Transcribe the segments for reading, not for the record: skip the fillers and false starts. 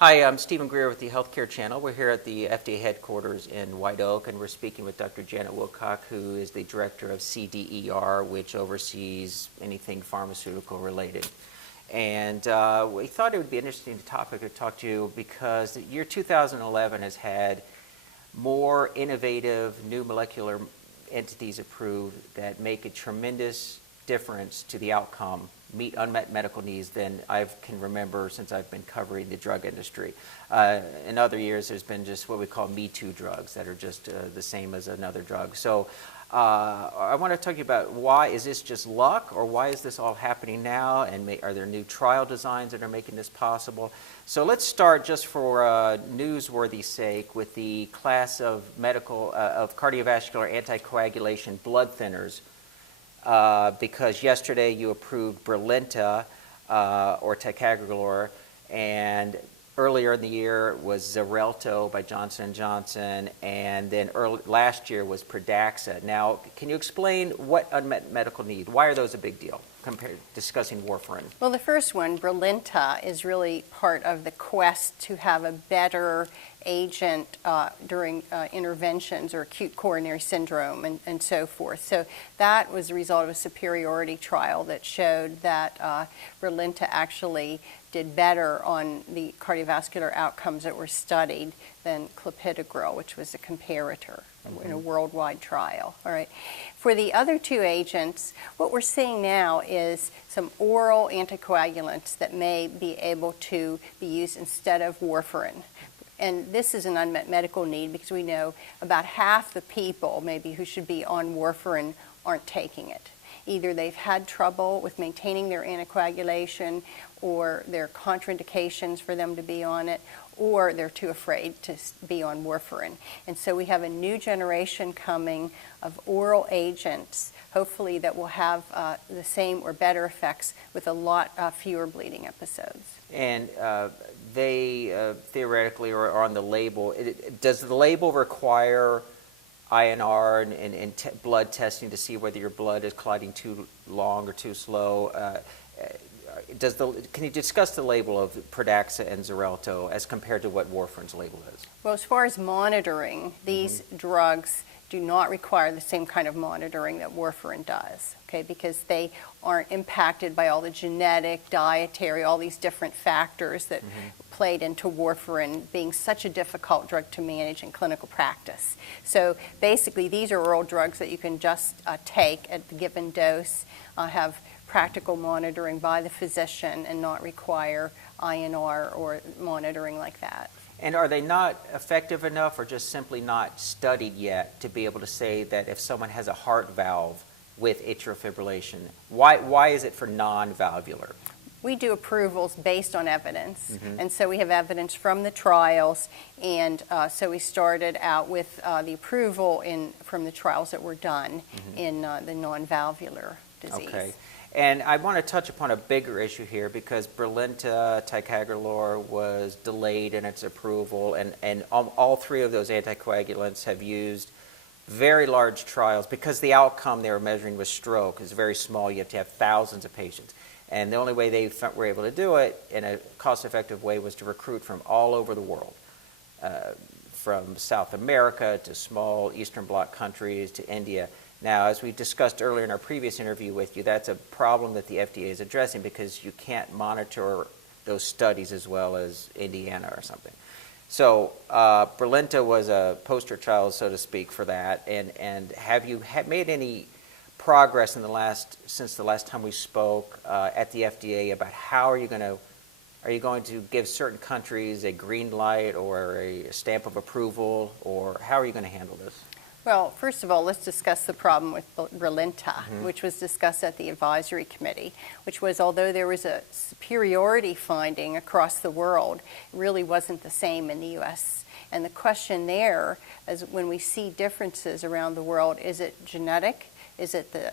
Hi, I'm Stephen Greer with the Healthcare Channel. We're here at the FDA headquarters in White Oak, and we're speaking with Dr. Janet Woodcock, who is the director of CDER, which oversees anything pharmaceutical related. And we thought it would be an interesting topic to talk to you because the year 2011 has had more innovative new molecular entities approved that make a tremendous difference to the outcome, meet unmet medical needs than I can remember since I've been covering the drug industry. In other years, there's been just what we call Me Too drugs that are just the same as another drug. So I want to talk to you about why is this just luck, or why is this all happening now, and are there new trial designs that are making this possible? So let's start, just for newsworthy sake, with the class of cardiovascular anticoagulation blood thinners. Because yesterday you approved Brilinta or ticagrelor, and earlier in the year was Xarelto by Johnson & Johnson, and then last year was Pradaxa. Now, can you explain what unmet medical need? Why are those a big deal compared discussing warfarin? Well, the first one, Brilinta, is really part of the quest to have a better agent during interventions or acute coronary syndrome and so forth. So that was the result of a superiority trial that showed that Brilinta actually did better on the cardiovascular outcomes that were studied than clopidogrel, which was a comparator in a worldwide trial. All right. For the other two agents, what we're seeing now is some oral anticoagulants that may be able to be used instead of warfarin. And this is an unmet medical need because we know about half the people maybe who should be on warfarin aren't taking it. Either they've had trouble with maintaining their anticoagulation, or there are contraindications for them to be on it, or they're too afraid to be on warfarin. And so we have a new generation coming of oral agents, hopefully that will have the same or better effects with a lot fewer bleeding episodes. And they theoretically are on the label. Does the label require INR and blood testing to see whether your blood is clotting too long or too slow? Can you discuss the label of Pradaxa and Xarelto as compared to what warfarin's label is? Well, as far as monitoring, these drugs do not require the same kind of monitoring that warfarin does, okay, because they aren't impacted by all the genetic, dietary, all these different factors that played into warfarin being such a difficult drug to manage in clinical practice. So basically, these are oral drugs that you can just take at the given dose, have practical monitoring by the physician, and not require INR or monitoring like that. And are they not effective enough, or just simply not studied yet, to be able to say that if someone has a heart valve with atrial fibrillation, why is it for non-valvular? We do approvals based on evidence, and so we have evidence from the trials, and so we started out with the approval from the trials that were done in the non-valvular disease. Okay. And I want to touch upon a bigger issue here, because Brilinta, ticagrelor was delayed in its approval, and all three of those anticoagulants have used very large trials because the outcome they were measuring was stroke. It's very small. You have to have thousands of patients. And the only way they were able to do it in a cost-effective way was to recruit from all over the world, from South America to small Eastern Bloc countries to India. Now, as we discussed earlier in our previous interview with you, that's a problem that the FDA is addressing because you can't monitor those studies as well as Indiana or something. So Brilinta was a poster child, so to speak, for that. And have you made any progress since the last time we spoke at the FDA about how are you going to give certain countries a green light or a stamp of approval, or how are you going to handle this? Well, first of all, let's discuss the problem with Brilinta, which was discussed at the advisory committee, which was, although there was a superiority finding across the world, it really wasn't the same in the U.S. And the question there is, when we see differences around the world, is it genetic? Is it the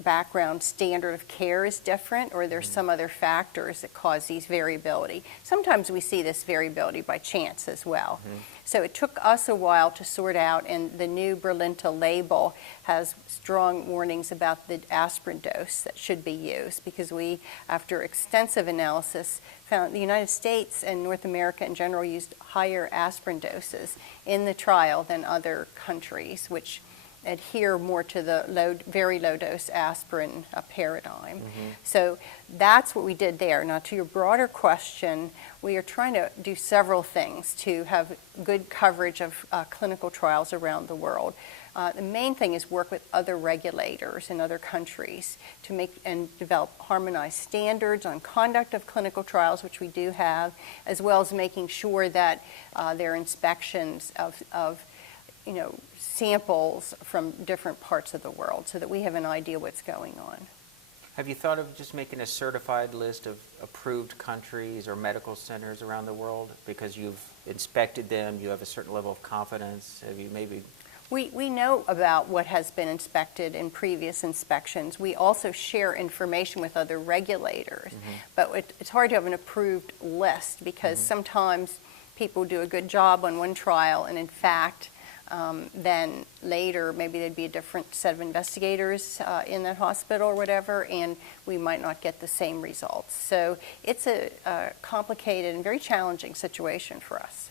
background standard of care is different, or there's some other factors that cause these variability. Sometimes we see this variability by chance as well. So it took us a while to sort out, and the new Brilinta label has strong warnings about the aspirin dose that should be used, because we, after extensive analysis, found the United States and North America in general used higher aspirin doses in the trial than other countries, which adhere more to the very low dose aspirin paradigm. So that's what we did there. Now, to your broader question, we are trying to do several things to have good coverage of clinical trials around the world. The main thing is work with other regulators in other countries to make and develop harmonized standards on conduct of clinical trials, which we do have, as well as making sure that there are inspections of samples from different parts of the world, so that we have an idea what's going on. Have you thought of just making a certified list of approved countries or medical centers around the world? Because you've inspected them, you have a certain level of confidence. Have you maybe... We know about what has been inspected in previous inspections. We also share information with other regulators, but it's hard to have an approved list, because sometimes people do a good job on one trial, and in fact, then later maybe there'd be a different set of investigators in that hospital or whatever, and we might not get the same results. So it's a complicated and very challenging situation for us.